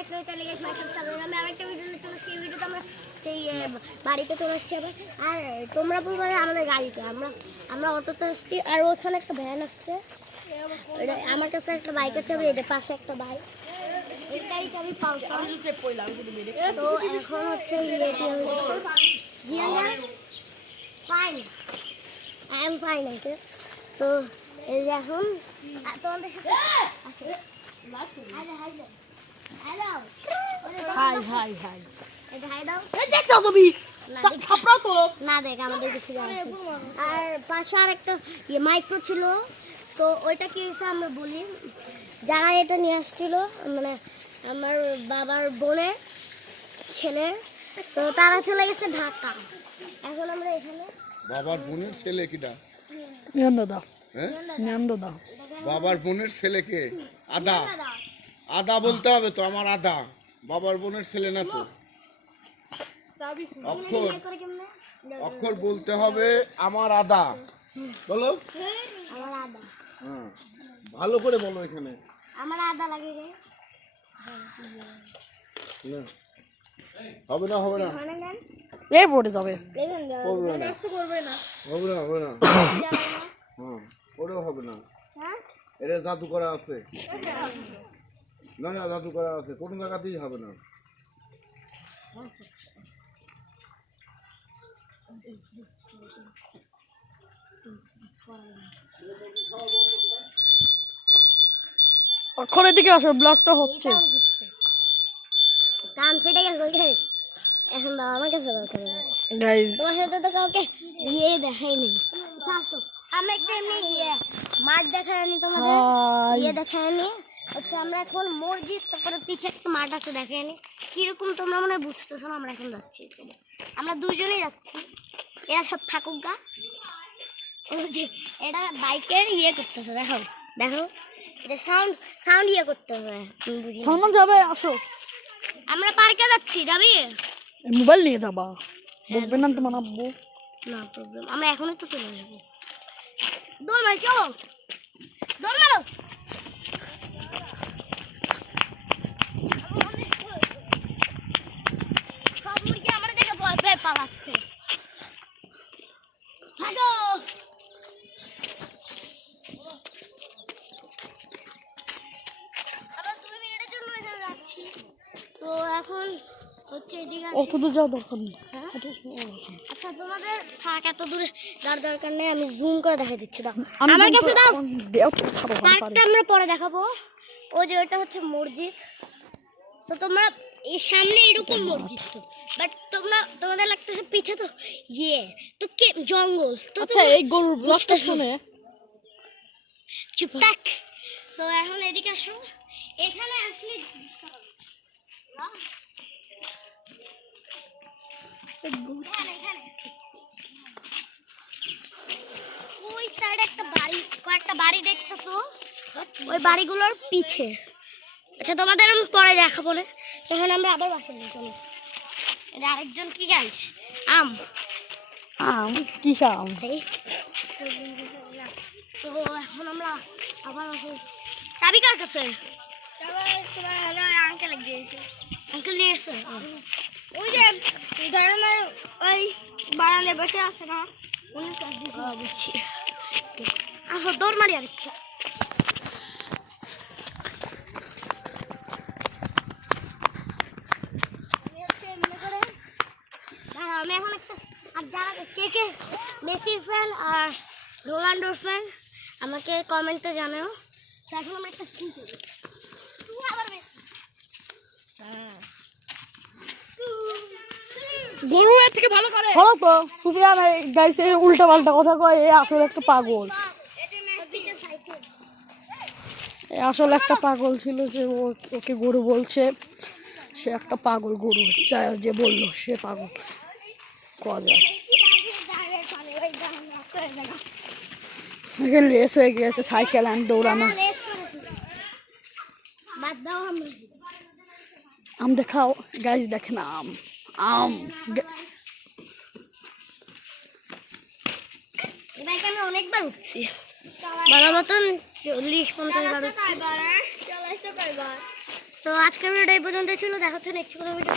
আমি আরেকটা ভিডিও নিয়ে চলে আসছি। এই ভিডিওতে আমরা সেই বাড়িতে চলে আসছি আবার। আর তোমরা বলবো আমাদের গাড়িতে আমরা অটোতে আসছি। আর ওখানে একটা ভ্যান আসছে, আমার কাছে একটা বাইক আছে, এটা পাশে একটা বাইক, এটাই আমি পালসার। তো এখন হচ্ছে fine, I am fine uncle. তো এই যে এখন তোমাদের সাথে না দেখ আমাদের কিছু আর পাশে আর একটা মাইক্রো ছিল। তো ওইটা কি হয়েছে আমরা বলি, যারা এটা নিয়ে আসছিল মানে আমার বাবার বোনের ছেলে, তো তারা চলে গেছে ঢাকা। এখন আমরা এখানে বাবার বোনের ছেলে কিটা? দাদা হ্যাঁ, দাদা বাবার বোনের ছেলেকে আদা আদা বলতে হবে তো, আমার আদা বাবার বোনের ছেলে না তো। অক্ষর অক্ষর বলতে হবে আমার আদা, বলো আমার আদা, হ্যাঁ ভালো করে বলো। এখানে আমার আদা লাগে রে। না, হবে না হবে না এই পড়ে যাবে। হবে না হবে না হবে না, হ্যাঁ ওটাও হবে না। এটা জাদু করা আছে, না না জাদু করা আছে, কোনো জায়গাতেই হবে না। অক্ষরের দিকে আসো, ব্লক তো হচ্ছে। কান ফেটে গেছে, এখন দাও আমার কাছে দরকার নেই। গাইস তোমার সাথে তো কাউকে বিয়ে দেখায়নি। আমরা একটা এমনি মাঠ দেখায়নি তোমাদের, বিয়ে দেখায়নি হচ্ছে। আমরা এখন মসজিদ, তারপরে পিছে একটা মাঠ আছে দেখায়নি। কিরকম তোমরা মনে হয় বুঝতেছো না। আমরা এখন যাচ্ছি, আমরা দুইজনেই যাচ্ছি। এরা সব থাকুক গা। এটা বাইকের করতেছে, দেখো দেখো, এটা সাউন্ড করতেছে। সালমান যাবে, আসো। আমরা পার্কে যাচ্ছি, যাবি? মোবাইল নিয়ে যাবা, বকবে না তোমার আব্বু। না প্রবলেম, আমরা এখনই তো চলে আসবো। দৌড় মারি, চলো দৌড় মারো। সব মুরগি আমরা দেখে ভয় পেয়ে পালাচ্ছে। ভাগো। আমরা 2 মিনিটের জন্য এখানে যাচ্ছি। তো এখন হচ্ছে এদিকে অত দূর যাওয়া দরকার নেই। আচ্ছা তোমাদের থাক, এত দূরে যাওয়ার দরকার নেই। আমি জুম করে দেখাই দিচ্ছি, দাও আমার কাছে দাও। পার্কটা আমরা পরে দেখাবো। ওই যে ওটা হচ্ছে মসজিদ। তো তোমরা এই সামনে এরকম মসজিদ, তো বাট তোমাদের লাগতেছে পিছে তো তো কে জঙ্গল। তো আচ্ছা এই গরুর ব্লকটা শুনে চুপ থাক। তো এখন এদিকে আসো, এখানে আসলে ওই সাইডে একটা বাড়ি, কয়েকটা বাড়ি দেখতেছো, ওই বাড়িগুলোর পিছে। আচ্ছা তোমাদের আমি পরে দেখাবো না, সেখানে আমরা আবার বাসা নিয়ে চলো। এটা আরেকজন কি গাছ, আম কি আম? তো এখন আমরা আবার চাবি কার কাছে? আঙ্কেল গিয়েছে, আঙ্কেল নিয়ে এসে ওই যে ধরনের ওই বারান্দায় বসে আছে না, বুঝছি। আসো দৌড় মারি আরেকটা। আমি এখন একটা, আর যারা কে মেসির ফ্যান আর রোনাল্ডোর ফ্যান আমাকে কমেন্টে জানাও। এখন আমরা একটা সিন করি। গরু এর থেকে ভালো করে হলো তো। সুফিয়ান গাইস এই উল্টা পাল্টা কথা কয়, এ আসলে একটা পাগল। এ আসলে একটা পাগল ছিল, যে ওকে গরু বলছে, সে একটা পাগল। গরু যে বললো সে পাগল কওয়া যায়। এখানে রেস হয়ে গিয়েছে, সাইকেল অ্যান্ড দৌড়ানো। আম দেখাও গাইস, দেখেন আম আম। আমি অনেকবার উঠছি, বাবার মতন 40-50 বার উঠছি। তো আজকের ভিডিওটা এই পর্যন্ত ছিল, দেখা হচ্ছে নেক্সট কোনো ভিডিও।